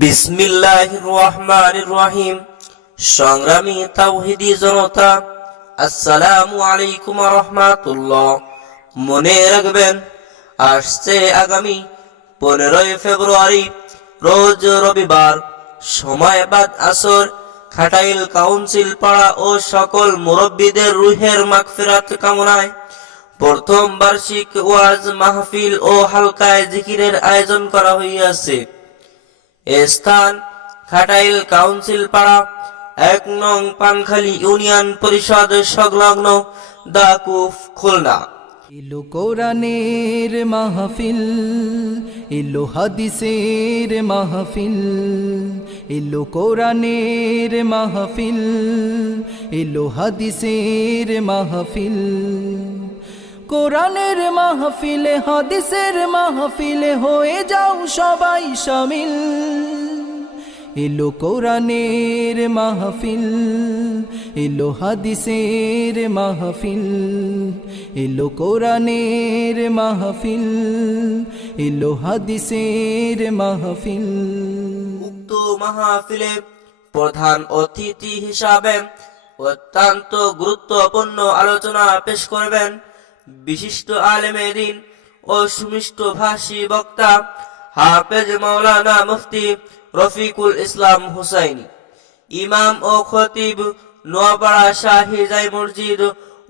বিসমিল্লাহির রহমানির রহিম। সংগ্রামী তাওহীদি জনতা, আসসালামু আলাইকুম ওয়া রাহমাতুল্লাহ। মনে রাখবেন, আসছে আগামী 15 ফেব্রুয়ারি রোজ রবিবার, সময় বাদ আসর, খাটাইল কাউন্সিল পাড়া ও সকল মুরব্বীদের রুহের মাগফিরাত কামনায় প্রথম বার্ষিক ওয়াজ মাহফিল ও হালকায় জিকিরের আয়োজন করা হইয়াছে। স্থান খাটাইল কাউন্সিল পাড়া, 1 নং পানখালী ইউনিয়ন পরিষদ সংলগ্ন দাকুফ, খুলনা। এলো কোরআনের মাহফিল, এলো হাদিসের মাহফিল, এলো কোরআনের মাহফিল, এলো হাদিসের মাহফিল। কোরআনের মাহফিলে হাদিসের মাহফিলে হয়ে যাও সবাই শামিল। এলো কোরআনের মাহফিল, এলো হাদিসের মাহফিল, এলো কোরআনের মাহফিল, এলো হাদিসের মাহফিল। উক্ত মাহফিলে প্রধান অতিথি হিসাবে অত্যন্ত গুরুত্বপূর্ণ আলোচনা পেশ করবেন বিশিষ্ট আলেমে দ্বীন ও সুমিষ্ট ভাষী বক্তা হাফেজ মাওলানা মুফতি রফিকুল ইসলাম হুসাইনি। ইমাম ও খতিব নোয়াপাড়া শাহী জাই মসজিদ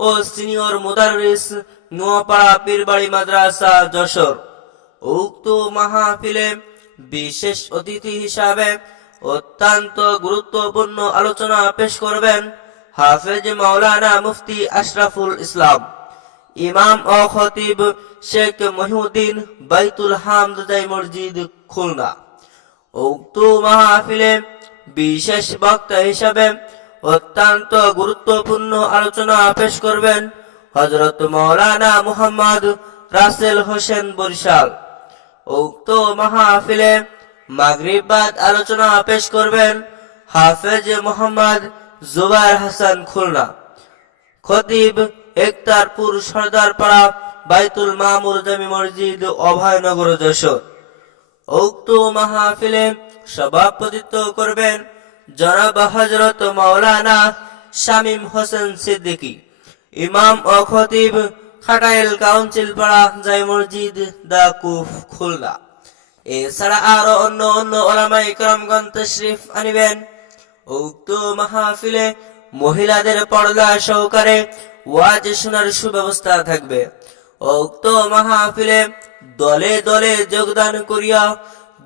ও সিনিয়র মুদাররিস নোয়াপাড়া পীরবাড়ি মাদ্রাসা, যশোর। উক্ত মাহফিলে বিশেষ অতিথি হিসাবে অত্যন্ত গুরুত্বপূর্ণ আলোচনা পেশ করবেন হাফেজ মাওলানা মুফতি আশরাফুল ইসলাম। ইমাম ও খতিব শেখ মহিউদ্দিন বাইতুল হামদ জাই মসজিদ, খুলনা। উক্ত মাহফিলে বিশেষ বক্তা হিসাবে অত্যন্ত গুরুত্বপূর্ণ আলোচনা পেশ করবেন হযরত মাওলানা মুহাম্মদ রাসেল হোসেন, বরিশাল। উক্ত মাহফিলে মাগরিব বাদ আলোচনা পেশ করবেন হাফেজ মোহাম্মদ জুবায়ের হাসান, খুলনা। খতিব একতারপুর সরদারপাড়া বাইতুল মামুর জামি মসজিদ, অভয়নগর, যশোর। উক্ত মাহফিলে সভাপতিত্ব করবেন জনাব হযরত মাওলানা শামীম হোসেন সিদ্দিকী। ইমাম ও খতিব খাটাইল কাউন্সিল পাড়া জাই মসজিদ, দাকুফ, খুলনা। এছাড়া আরো অন্য উলামায়ে কেরামগণ তাশরীফ আনিবেন। উক্ত মাহফিলে মহিলাদের পর্দা সহকারে ওয়াজ শোনার সুব্যবস্থা থাকবে। উক্ত মাহফিলে দলে দলে যোগদান করিয়া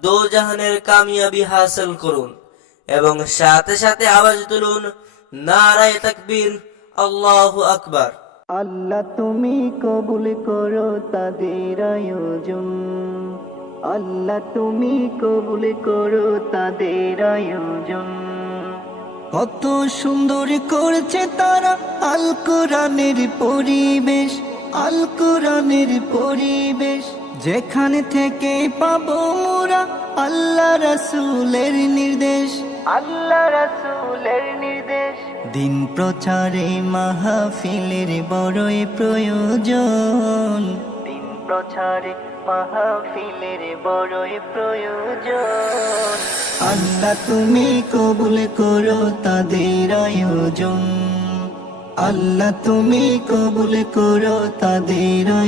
দোজাহানের কামিয়াবি হাসিল করুন এবং সাথে সাথে আওয়াজ তুলুন নারায়ে তাকবীর, আল্লাহু আকবার। আল্লাহ তুমি কবুল করো তাদের আয়োজন, আল্লাহ তুমি কবুল করো তাদের আয়োজন। কত সুন্দর করছে তারা আল কোরআনের পরিবেশ, আল কোরআনের পরিবেশ। যেখানে থেকে পাবো মোরা আল্লাহ রাসূলের নির্দেশ, আল্লাহ রাসূলের নির্দেশ। দিন প্রচারে মাহফিলের বড়ই প্রয়োজন, দিন প্রচারে মাহফিলের বড়ই প্রয়োজন। আল্লাহ তুমি কবুল করো তাদের আয়োজন, আল্লাহ তুমি কবুল করো তাদের